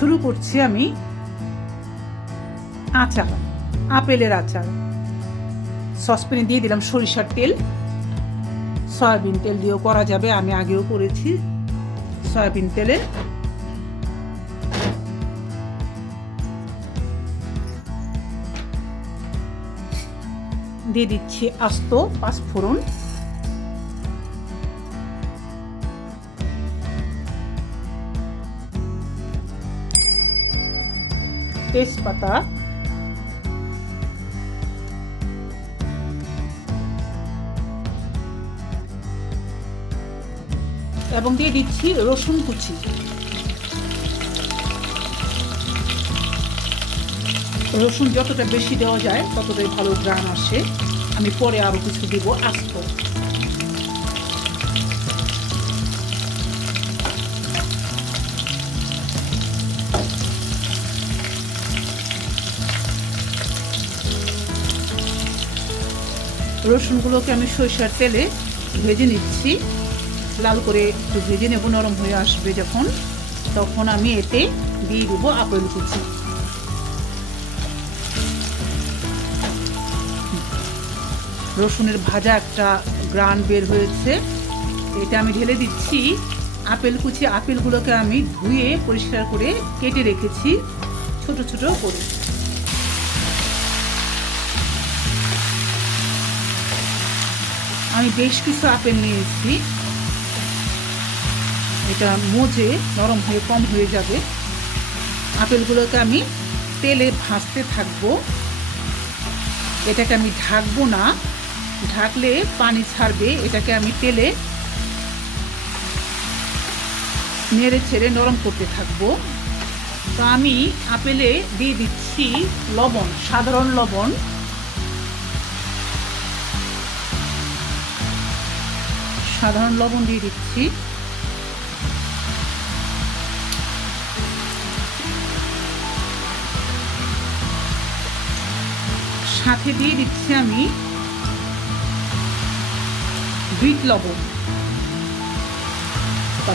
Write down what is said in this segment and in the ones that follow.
শুরু করছি আমি আচার, আপেলের আচার। সসপ্যানে দিয়ে দিলাম সরিষার তেল, সয়াবিন তেল দিয়েও করা যাবে, আমি আগেও করেছি সয়াবিন তেলে। দিয়ে দিচ্ছি আস্ত পাঁচফোড়ন, তেজপাতা, এবং দিয়ে দিচ্ছি রসুন কুচি। রসুন যতটা বেশি দেওয়া যায় ততটাই ভালো গ্রান আসে। আমি পরে আরো কিছু দিব আস্ত। রসুনগুলোকে আমি সরিষার তেলে ভেজে নিচ্ছি, লাল করে একটু ভেজে নেব। নরম হয়ে আসবে যখন, তখন আমি এতে দিয়ে দেবো আপেল কুচি। রসুনের ভাজা একটা গ্রান বের হয়েছে, এটা আমি ঢেলে দিচ্ছি আপেল কুচি। আপেলগুলোকে আমি ধুয়ে পরিষ্কার করে কেটে রেখেছি ছোট ছোট করে। আমি বেশ কিছু আপেল নিয়েছি, এটা মজে নরম হয়ে কম হয়ে যাবে। আপেলগুলোকে আমি তেলে ভাজতে থাকবো। এটাকে আমি ঢাকবো না, ঢাকলে পানি ছাড়বে। এটাকে আমি তেলে নেড়ে ছেড়ে নরম করতে থাকবো। তো আমি আপেলে দিয়ে দিচ্ছি লবণ, সাধারণ লবণ। সাধারণ লবণ দিয়ে দিচ্ছি। সাথে দিয়ে দিচ্ছি আমি বিট লবণ,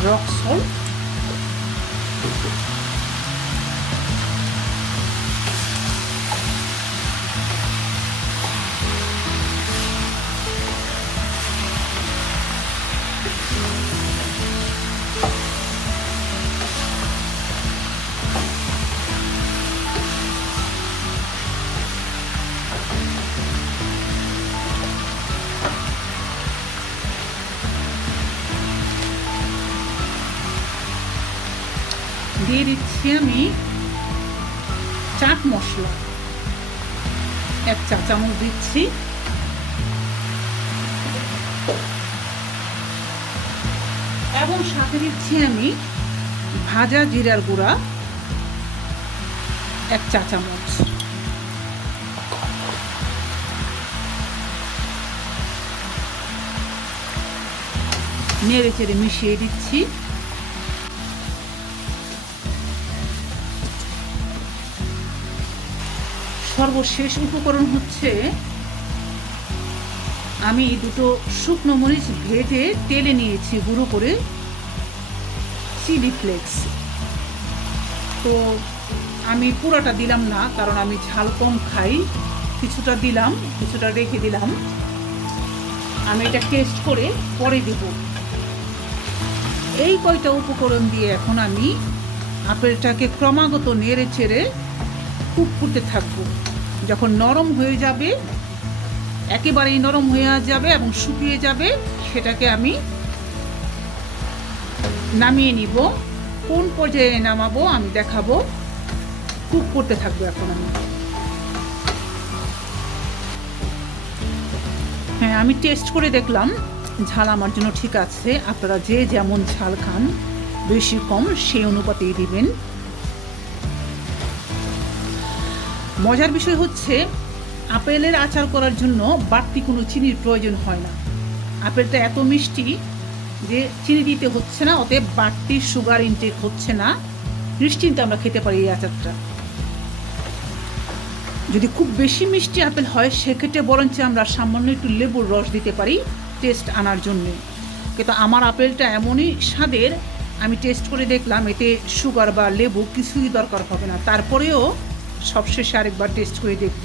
রক সল্ট। দিয়ে দিচ্ছি আমি চাট মশলা, 1 চা চামচ দিচ্ছি। এবং সাথে দিচ্ছি আমি ভাজা জিরার গুঁড়া 1 চা চামচ। নেড়ে চেড়ে মিশিয়ে দিচ্ছি। সর্বশেষ উপকরণ হচ্ছে আমি 2 শুকনো মরিচ ভেজে তেলে নিয়েছি গুঁড়ো করে, চিলি ফ্লেক্স। তো আমি পুরোটা দিলাম না, কারণ আমি ঝাল কম খাই। কিছুটা দিলাম, কিছুটা রেখে দিলাম। আমি এটা টেস্ট করে পরে দেব। এই কয়টা উপকরণ দিয়ে এখন আমি আপেলটাকে ক্রমাগত নেড়ে চেড়ে কুক করতে থাকবো। যখন নরম হয়ে যাবে, একেবারেই নরম হয়ে যাবে এবং শুকিয়ে যাবে, সেটাকে আমি নামিয়ে নিব। কোন পর্যায়ে নামাবো আমি দেখাবো। কুক করতে থাকবো এখন আমি। হ্যাঁ, আমি টেস্ট করে দেখলাম ঝাল আমার জন্য ঠিক আছে। আপনারা যে যেমন ঝাল খান, বেশি কম সেই অনুপাতেই দিবেন। মজার বিষয় হচ্ছে আপেলের আচার করার জন্য বাড়তি কোনো চিনির প্রয়োজন হয় না। আপেলটা এত মিষ্টি যে চিনি দিতে হচ্ছে না, অতএব বাড়তি সুগার ইনটেক হচ্ছে না। নিশ্চিন্তে আমরা খেতে পারি এই আচারটা। যদি খুব বেশি মিষ্টি আপেল হয়, সেক্ষেত্রে বরঞ্চ আমরা সামান্য একটু লেবুর রস দিতে পারি টেস্ট আনার জন্য। কিন্তু আমার আপেলটা এমনই স্বাদের আমি টেস্ট করে দেখলাম এতে সুগার বা লেবু কিছুই দরকার হবে না, তারপরেও সবশেষে আরেকবার টেস্ট করে দেখব।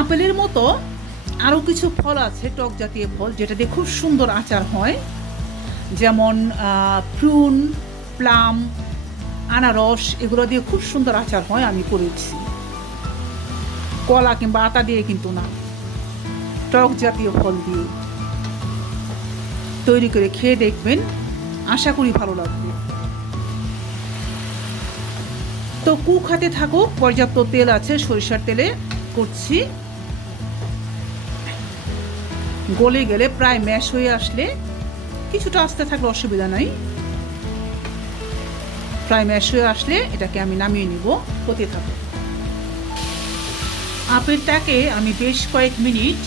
আপেলের মতো আরও কিছু ফল আছে, টক জাতীয় ফল, যেটা দিয়ে খুব সুন্দর আচার হয়, যেমন প্রুন, প্লাম, আনারস, এগুলো দিয়ে খুব সুন্দর আচার হয়, আমি করেছি। কলা কিংবা আতা দিয়ে কিন্তু না, টক জাতীয় ফল দিয়ে তৈরি করে খেয়ে দেখবেন, আশা করি ভালো লাগবে। তো কুক হাতে থাকো, পর্যাপ্ত তেল আছে, সরিষার তেলে করছি। গলে গেলে প্রায় ম্যাশ হয়ে আসলে, কিছুটা আস্তে থাকলে অসুবিধা নাই, প্রায় ম্যাশ হয়ে আসলে এটাকে আমি নামিয়ে নিব। হতে থাকো। আপেলটাকে আমি বেশ কয়েক মিনিট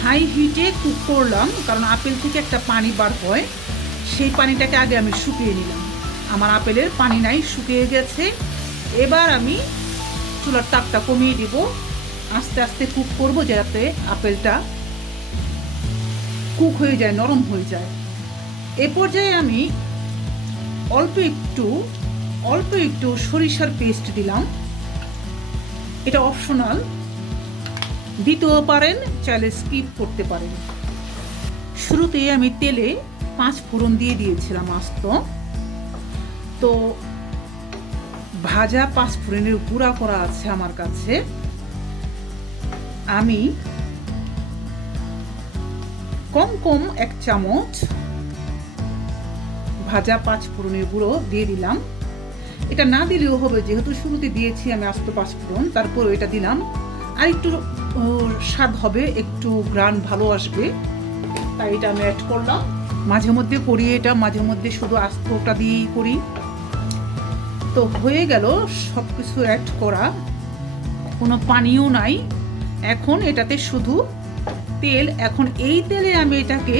হাই হিটে কুক করলাম, কারণ আপেল থেকে একটা পানি বার হয়, সেই পানিটাকে আগে আমি শুকিয়ে নিলাম। আমার আপেলের পানি নাই, শুকিয়ে গেছে। এবার আমি চুলার তাপটা কমিয়ে দিব, আস্তে আস্তে কুক করব, যাতে আপেলটা কুক হয়ে যায়, নরম হয়ে যায়। এ পর্যায়ে আমি অল্প একটু সরিষার পেস্ট দিলাম। এটা অপশনাল, দিতেও পারেন, চাইলে স্কিপ করতে পারেন। শুরুতে আমি তেলে 5 ফোড়ন দিয়ে দিয়েছিলাম আস্ত। তো ভাজা 5 ফোড়নের গুঁড়া করা আছে আমার কাছে, আমি কম 1 চামচ ভাজা 5 ফোড়নের গুঁড়ো দিয়ে দিলাম। এটা না দিলেও হবে, যেহেতু শুরুতে দিয়েছি আমি আস্ত 5 ফোড়ন, তারপর এটা দিলাম। আর একটু স্বাদ হবে, একটু গ্রান ভালো আসবে, তাই এটা আমি অ্যাড করলাম। মাঝে মধ্যে করি এটা, মাঝে মধ্যে শুধু আস্তটা দিয়েই করি। তো হয়ে গেল সব কিছু অ্যাড করা, কোনো পানিও নাই। এখন এটাতে শুধু তেল। এখন এই তেলে আমি এটাকে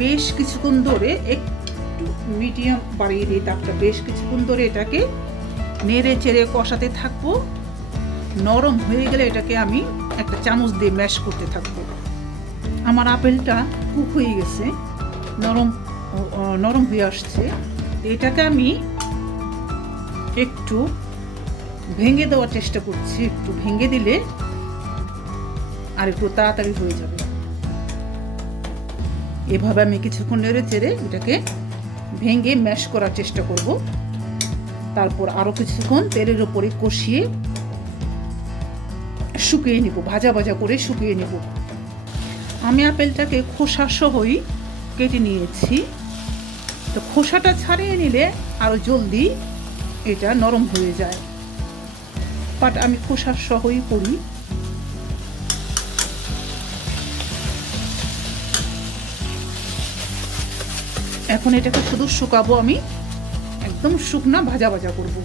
বেশ কিছুক্ষণ ধরে, একটু মিডিয়াম বাড়িয়ে দিই তাপটা, বেশ কিছুক্ষণ ধরে এটাকে নেড়ে চেড়ে কষাতে থাকবো। নরম হয়ে গেলে এটাকে আমি একটা চামচ দিয়ে ম্যাশ করতে থাকবো। আমার আপেলটা কুক হয়ে গেছে, নরম হয়ে আসছে। এটাকে আমি একটু ভেঙে দেওয়ার চেষ্টা করছি, একটু ভেঙে দিলে আর একটু তাড়াতাড়ি হয়ে যাবে। এভাবে আমি কিছুক্ষণ নেড়ে চেড়ে এটাকে ভেঙে ম্যাশ করার চেষ্টা করব। তারপর আরও কিছুক্ষণ তেলের ওপরে কষিয়ে শুকিয়ে নিব, ভাজা ভাজা করে শুকিয়ে নিব। আমি আপেলটাকে খোসা সহই কেটে নিয়েছি। তো খোসাটা ছাড়িয়ে নিলে আরও জলদি এটা নরম হয়ে যায়, বাট আমি খোসা সহই করি। এখন এটাকে শুধু শুকাবো, আমি একদম শুকনা ভাজা ভাজা করব।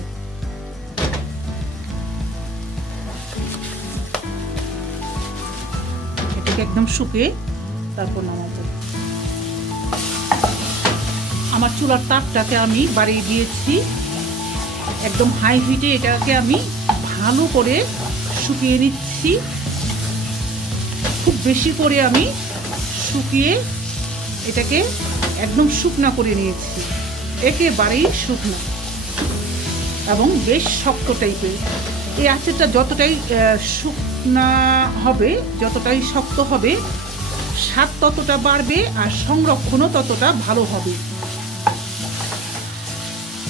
এটাকে একদম শুকিয়ে তারপর নামাবো। আমার চুলার তাপটাকে আমি বাড়িয়ে দিয়েছি, একদম হাই হিটে এটাকে আমি ভালো করে শুকিয়ে নিচ্ছি। খুব বেশি করে আমি শুকিয়ে এটাকে একদম শুকনা করে নিয়েছি, একেবারেই শুকনা এবং বেশ শক্ত টাইপের। এই আচারটা যতটাই শুকনা হবে, যতটাই শক্ত হবে, স্বাদ ততটা বাড়বে আর সংরক্ষণও ততটা ভালো হবে।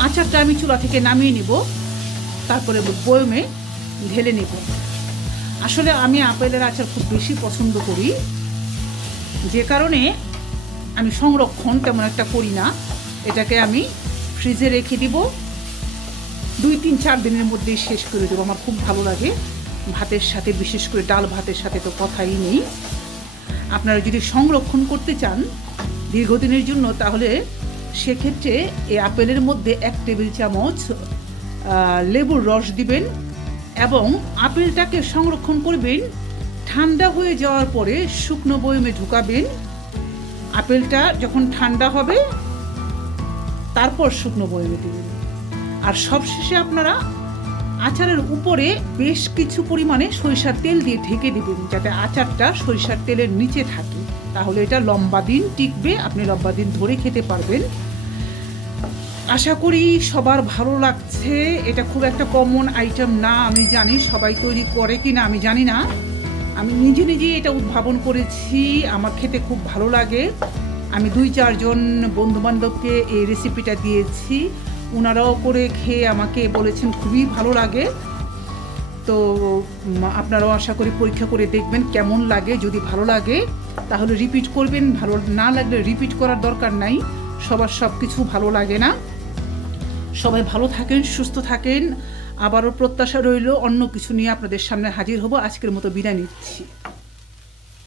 আচারটা আমি চুলা থেকে নামিয়ে নিব, তারপরে বয়মে ঢেলে নেব। আসলে আমি আপেলের আচার খুব বেশি পছন্দ করি, যে কারণে আমি সংরক্ষণ তেমন একটা করি না। এটাকে আমি ফ্রিজে রেখে দিব, 2-3-4 দিনের মধ্যেই শেষ করে দেবো। আমার খুব ভালো লাগে ভাতের সাথে, বিশেষ করে ডাল ভাতের সাথে তো কথাই নেই। আপনারা যদি সংরক্ষণ করতে চান দীর্ঘদিনের জন্য, তাহলে সেক্ষেত্রে এই আপেলের মধ্যে 1 টেবিল চামচ লেবুর রস দিবেন এবং আপেলটাকে সংরক্ষণ করবেন। ঠান্ডা হয়ে যাওয়ার পরে শুকনো বয়মে ঢুকাবেন। আপেলটা যখন ঠান্ডা হবে তারপর শুকনো বয়মে দিবেন। আর সবশেষে আপনারা আচারের উপরে বেশ কিছু পরিমাণে সরিষার তেল দিয়ে ঢেকে দিবেন, যাতে আচারটা সরিষার তেলের নিচে থাকে, তাহলে এটা লম্বা দিন টিকবে, আপনি লম্বা দিন ধরে খেতে পারবেন। আশা করি সবার ভালো লাগছে। এটা খুব একটা কমন আইটেম না, আমি জানি সবাই তৈরি করে কি না আমি জানি না, আমি নিজে নিজেই এটা উদ্ভাবন করেছি, আমার খেতে খুব ভালো লাগে। আমি 2-4 জন বন্ধুবান্ধবকে এই রেসিপিটা দিয়েছি, ওনারাও করে খেয়ে আমাকে বলেছেন খুবই ভালো লাগে। তো আপনারাও আশা করি পরীক্ষা করে দেখবেন কেমন লাগে, যদি ভালো লাগে তাহলে রিপিট করবেন, ভালো না লাগলে রিপিট করার দরকার নাই, সবার সব কিছু ভালো লাগে না। সবাই ভালো থাকেন, সুস্থ থাকেন, আবারও প্রত্যাশা রইল অন্য কিছু নিয়ে আপনাদের সামনে হাজির হব। আজকের মতো বিদায় নিচ্ছি।